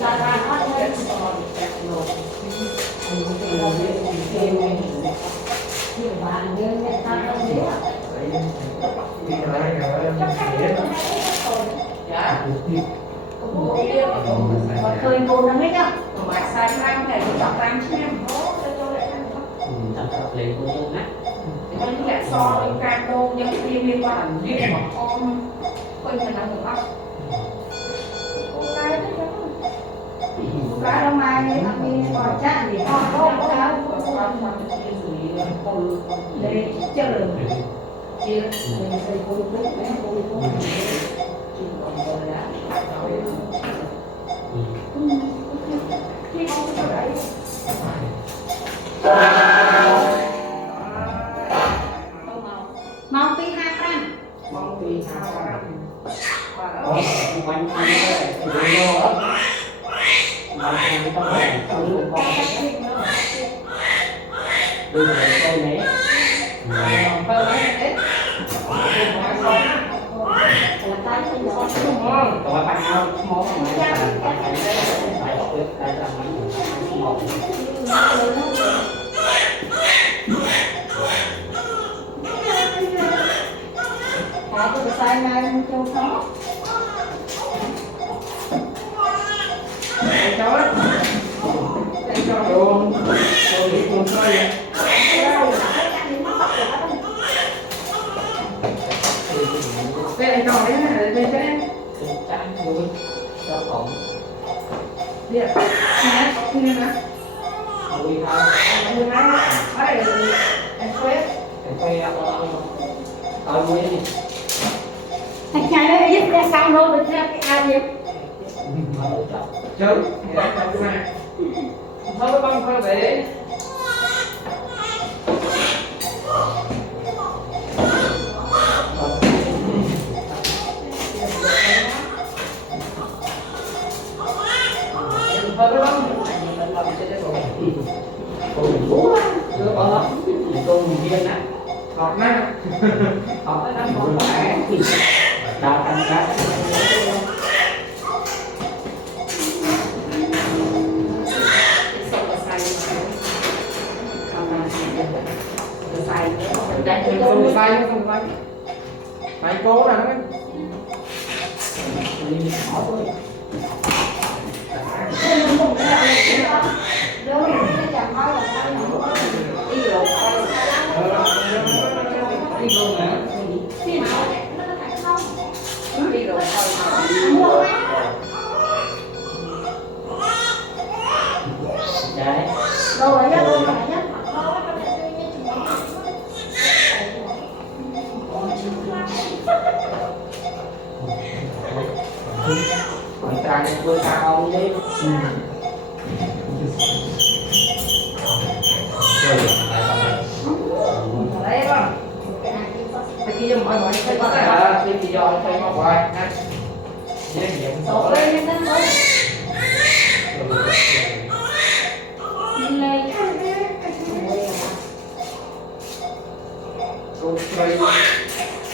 ta ra hết hết còn đẹp rồi nhiều bạn nhưng người ta không biết dạ còn khơi cô nó hết á mà sai ăn này cũng đọc ăn chứ em có cho lại ăn không tập liền cô luôn á thì nó như là so với can đô nhưng liên quan đến riêng một con quên mình làm được không cô gái đó mai ăn đi còn chắc thì con có cáo để chơi chia mình xây cô lúc bé cô chỉ còn rồi đã khi không có đấy mong pi hai trăm mong pi hai trăm quanh quanh đưa về tôi né tôi né tụi bạn nào món mà phải học được cái là một cái sai này châu khó cháu á cháu luôn tôi đi cùng coi cái anh còn đấy là đây cái chán vui cho ổn đi ạ nghe hả vui thôi vui má ở đây anh quét tôi vui đi anh trai đấy giúp ra sao luôn được ra cái ai vậy chứ thì đấy là vui mà thôi bông thôi để thôi cái đó mình làm cho cái cô mình bố chưa có cô mình viên á học na học cái năm còn cóẻ đào thành cá không phải cố là nó bỏ thôi rồi nhá rồi nhá còn trai nên tôi sao ông đi đấy con cái kia mọi người thấy có cái gì rồi thấy mọi người ha dễ dàng số lên lên lên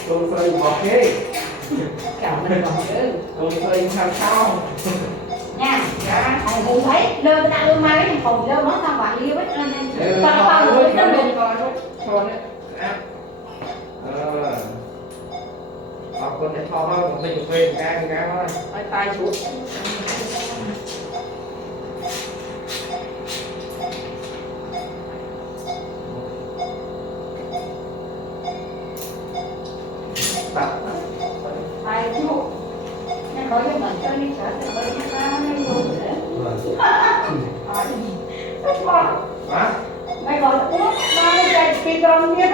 tôi phơi bọt ghê cảm ơn bọt chứ tôi phơi sao nha dạ thầy thấy lơ ta lơ mai cái phòng lơ nó sao bạn yêu ấy nên tao rồi nó lên con đấy học con để thò thôi còn mình quên cái thôi tay xuống tay chú nên nói với mình cho đi sợ thì bây giờ ta mới vô để hả mày gọi uống ba cái cây con biết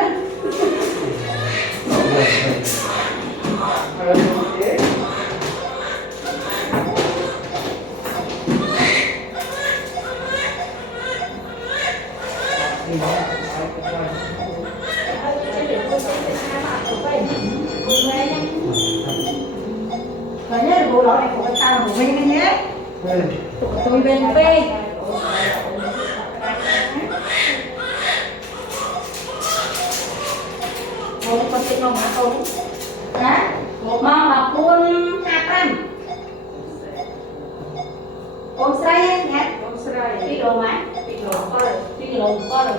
rồi nhớ bộ lọ này của tao của mình nhé tôi bên P một con xin không hả tôi hả một món là cuốn 200 lùng con đi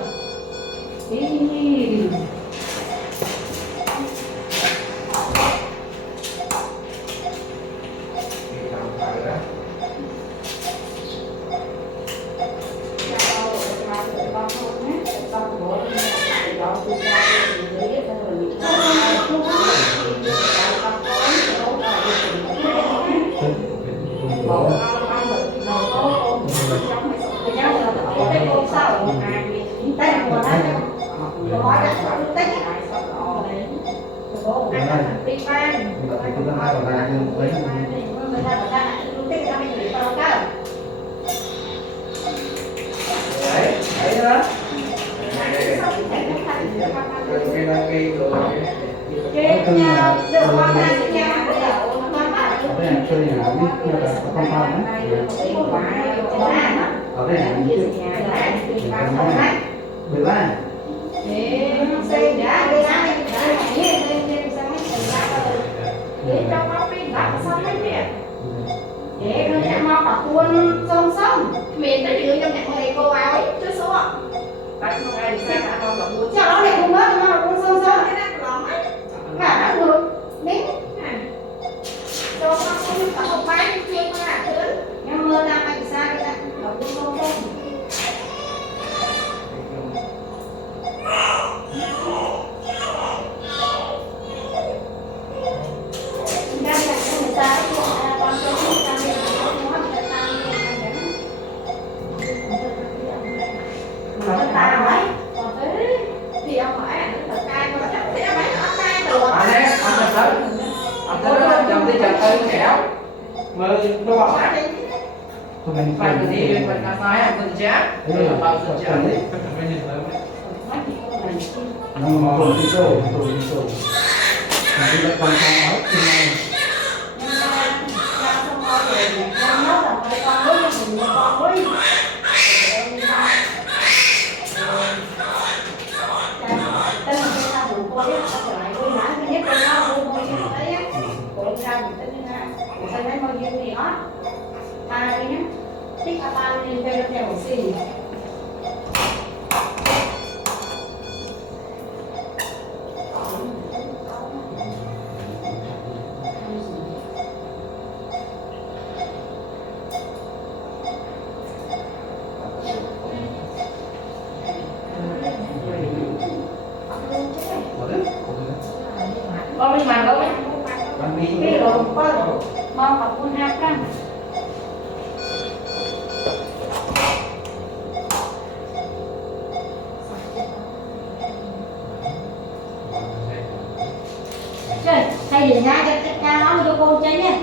thầy để ra cho cha nó cho cô chơi nha.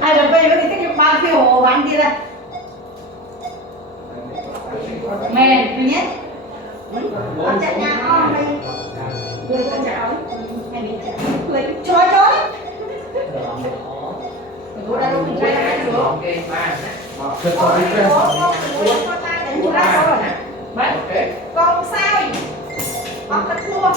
Ai được bây giờ thì cái bao phiếu hồ bán kia đây. Mẹ nhé. Con chạy nhà con đây. Người con chạy ơi. Mẹ đi chạy. Người chối chối. Cô đã lúc mình chơi ai được. Ok, ba. Con sao? Con cắt luôn.